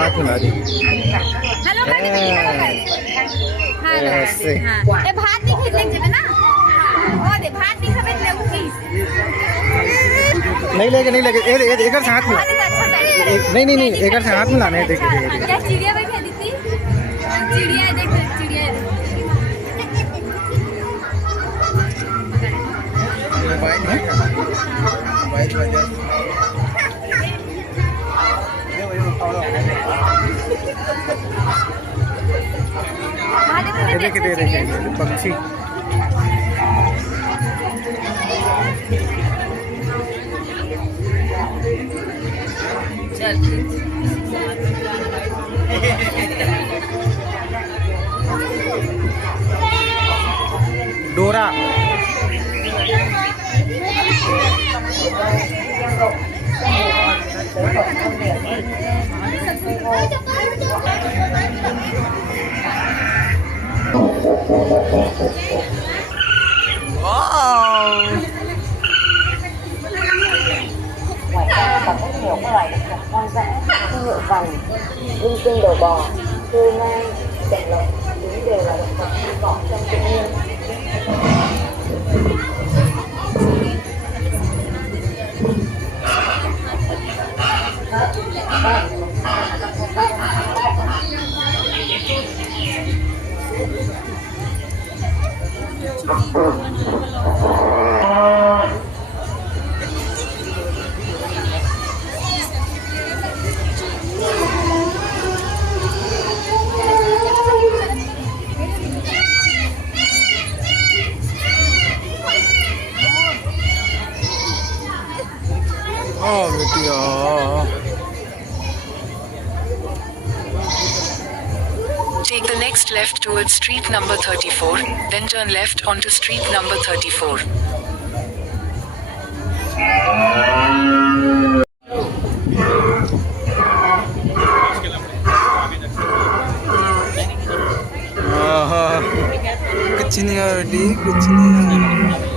हाथ मिला दी। हेलो कर दीदी, हेलो कर। हां ऐसे ए भात नहीं खरीद लेंगे ना। ओ दे भात नहीं खरीद ले प्लीज। नहीं लेके एक से हाथ मिला। नहीं एक से हाथ मिलाने है। देख क्या चिड़िया बैठी है दीदी? चिड़िया देख चिड़िया है। मोबाइल है मोबाइल वजह देखे पक्षी डोरा Ngoài ra còn rất nhiều các loài động vật hoang dã như ngựa vằn, linh tinh đầu bò, hươu nai, đẹt lợn, chúng đều là động vật sinh cỏ trong tự nhiên. Take the next left towards street number 34, then turn left onto street number 34. कुछ नहीं और D कुछ नहीं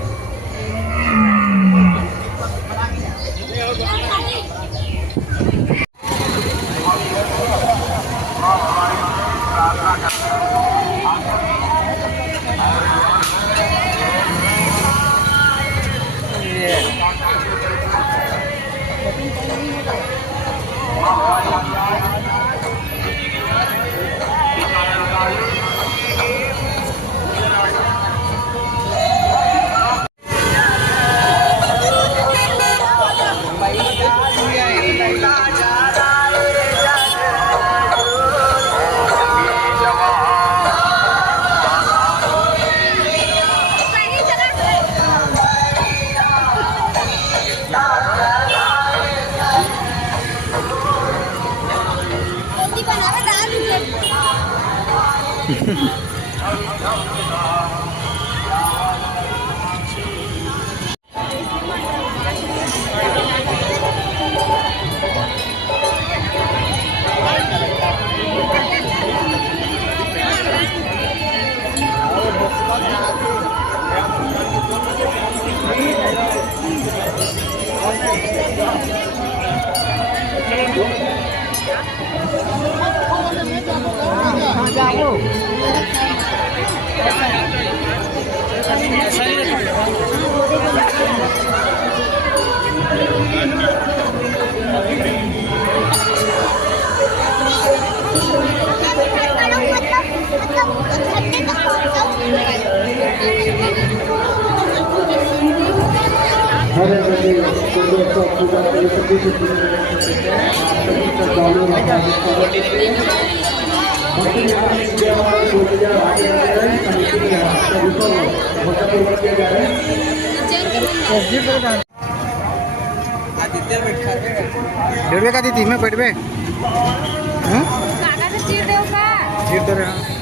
Bapak Ujjain के मंदिर डेढ़ का दी थी मैं पेट पे काका से चीर दे का चीर दे रहे हैं